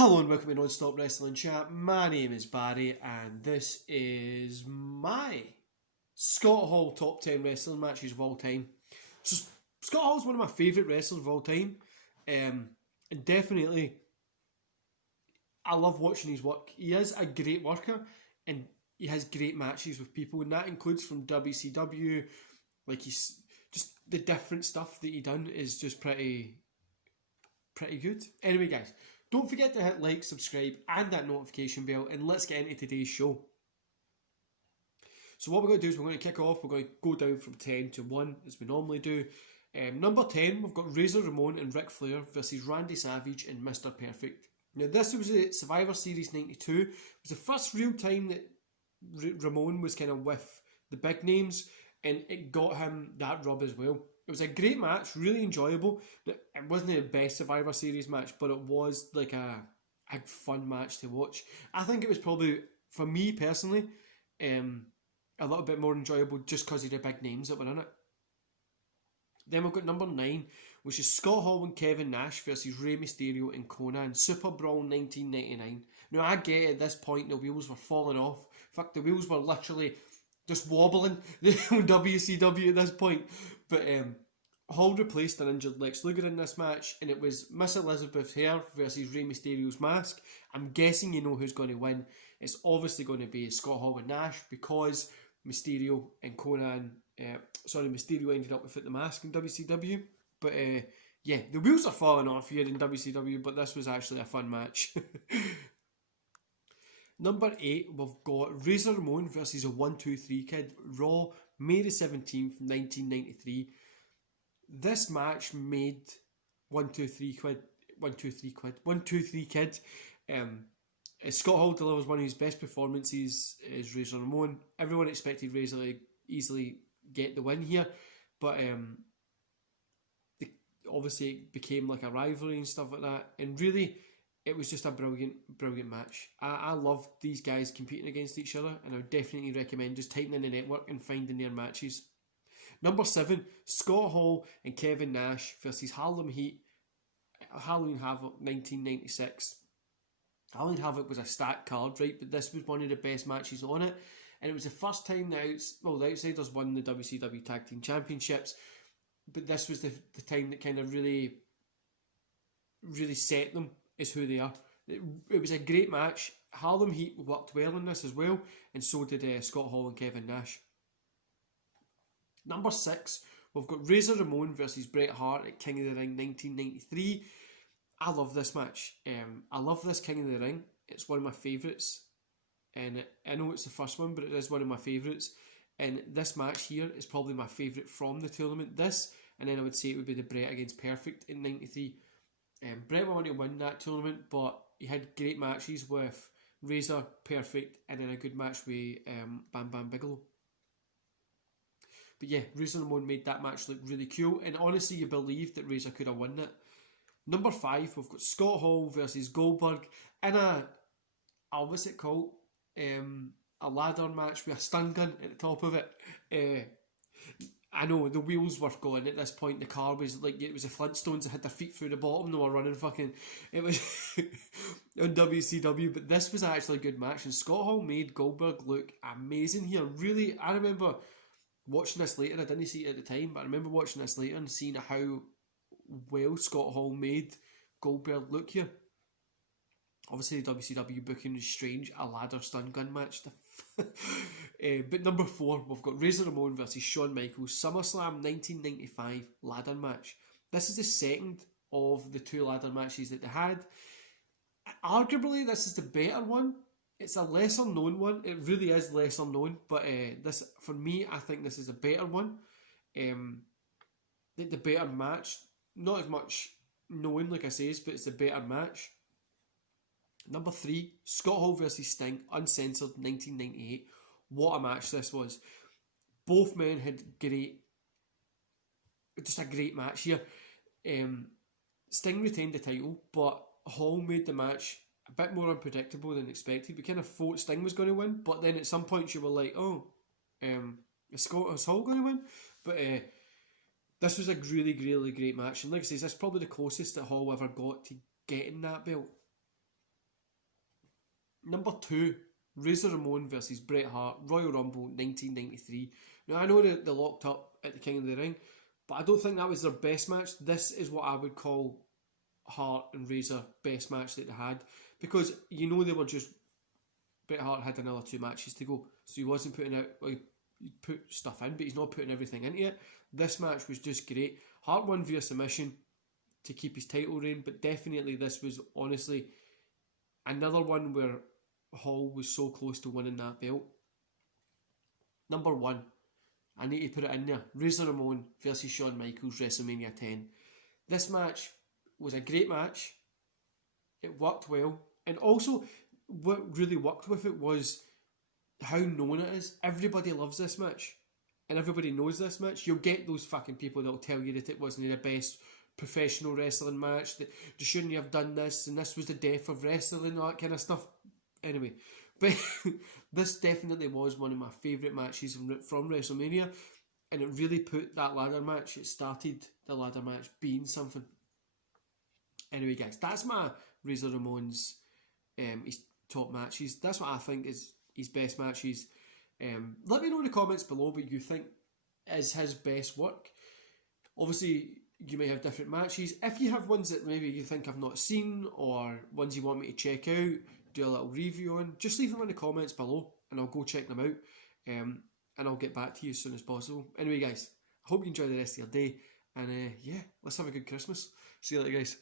Hello and welcome to Non-Stop Wrestling Chat. My name is Barry and this is my Scott Hall top 10 wrestling matches of all time. So Scott Hall's one of my favourite wrestlers of all time. And definitely, I love watching his work. He is a great worker and he has great matches with people, and that includes from WCW. Like, he's just the different stuff that he done is just pretty good. Anyway, guys, don't forget to hit like, subscribe, and that notification bell, and let's get into today's show. So what we're going to do is we're going to kick off. We're going to go down from 10 to 1, as we normally do. Number 10, we've got Razor Ramon and Ric Flair versus Randy Savage and Mr. Perfect. Now, this was a Survivor Series 92. It was the first real time that Ramon was kind of with the big names, and it got him that rub as well. It was a great match, really enjoyable. It wasn't the best Survivor Series match, but it was like a fun match to watch. I think it was probably, for me personally, a little bit more enjoyable just because of the big names that were in it. Then we've got number 9, which is Scott Hall and Kevin Nash versus Rey Mysterio and Conan, Super Brawl 1999. Now, I get at this point the wheels were falling off. In fact, the wheels were literally just wobbling on WCW at this point. But Hall replaced an injured Lex Luger in this match, and it was Miss Elizabeth Hair versus Rey Mysterio's mask. I'm guessing you know who's going to win. It's obviously going to be Scott Hall and Nash, because Mysterio and Mysterio ended up without the mask in WCW. But yeah, the wheels are falling off here in WCW, but this was actually a fun match. Number 8, we've got Razor Ramon versus a 1-2-3 Kid, Raw, May the 17th, 1993. This match made 1-2-3 Kid. Scott Hall delivers one of his best performances as Razor Ramon. Everyone expected Razor to easily get the win here, but obviously it became like a rivalry and stuff like that, and really it was just a brilliant match. I love these guys competing against each other, and I would definitely recommend just typing in the network and finding their matches. Number 7, Scott Hall and Kevin Nash versus Halloween Havoc 1996. Halloween Havoc was a stacked card, right? But this was one of the best matches on it, and it was the first time the Outsiders won the WCW Tag Team Championships. But this was the time that kind of really set them as who they are. It was a great match. Harlem Heat worked well in this as well, and so did Scott Hall and Kevin Nash. Number 6, we've got Razor Ramon versus Bret Hart at King of the Ring 1993. I love this match. I love this King of the Ring. It's one of my favourites, and I know it's the first one, but it is one of my favourites. And this match here is probably my favourite from the tournament. This, and then I would say it would be the Bret against Perfect in 93. Bret went on to win that tournament, but he had great matches with Razor, Perfect, and then a good match with Bam Bam Bigelow. But yeah, Razor Ramon made that match look really cool, and honestly you believed that Razor could have won it. Number 5, we've got Scott Hall versus Goldberg in what's it called? A ladder match with a stun gun at the top of it. I know the wheels were going at this point. The car was like, it was the Flintstones that had their feet through the bottom. They were running it was on WCW, but this was actually a good match, and Scott Hall made Goldberg look amazing here. Really, I remember watching this later. I didn't see it at the time, but I remember watching this later and seeing how well Scott Hall made Goldberg look here. Obviously, the WCW booking is strange, a ladder stun gun match. But number 4, we've got Razor Ramon versus Shawn Michaels, SummerSlam 1995 ladder match. This is the second of the 2 ladder matches that they had. Arguably, this is the better one. It's a lesser known one. It really is lesser known, but this, for me, I think this is a better one. The better match. Not as much known, like I says, but it's a better match. Number 3, Scott Hall versus Sting, uncensored, 1998. What a match this was. Both men had just a great match here. Sting retained the title, but Hall made the match a bit more unpredictable than expected. We kind of thought Sting was going to win, but then at some point you were like, is Hall going to win? But this was a really great match, and like I say, this is probably the closest that Hall ever got to getting that belt. Number 2, Razor Ramon versus Bret Hart, Royal Rumble 1993. Now, I know that they locked up at the King of the Ring, but I don't think that was their best match. This is what I would call Hart and Razor best match that they had, because you know they were just, Bret Hart had another 2 matches to go, so he wasn't putting out, well, he put stuff in, but he's not putting everything into it. This match was just great. Hart won via submission to keep his title reign, but definitely this was honestly another one where Hall was so close to winning that belt. Number 1, I need to put it in there, Razor Ramon versus Shawn Michaels, WrestleMania 10. This match was a great match. It worked well, and also what really worked with it was how known it is. Everybody loves this match, and everybody knows this match. You'll get those fucking people that'll tell you that it wasn't the best professional wrestling match, that they shouldn't have done this, and this was the death of wrestling, all that kind of stuff. Anyway, but this definitely was one of my favourite matches from WrestleMania, and it really put that ladder match, it started the ladder match being something. Anyway, guys, that's my Razor Ramon's his top matches. That's what I think is his best matches. Let me know in the comments below what you think is his best work. Obviously, you may have different matches. If you have ones that maybe you think I've not seen, or ones you want me to check out, do a little review on, just leave them in the comments below and I'll go check them out, and I'll get back to you as soon as possible. Anyway, guys, I hope you enjoy the rest of your day, and yeah, let's have a good Christmas. See you later, guys.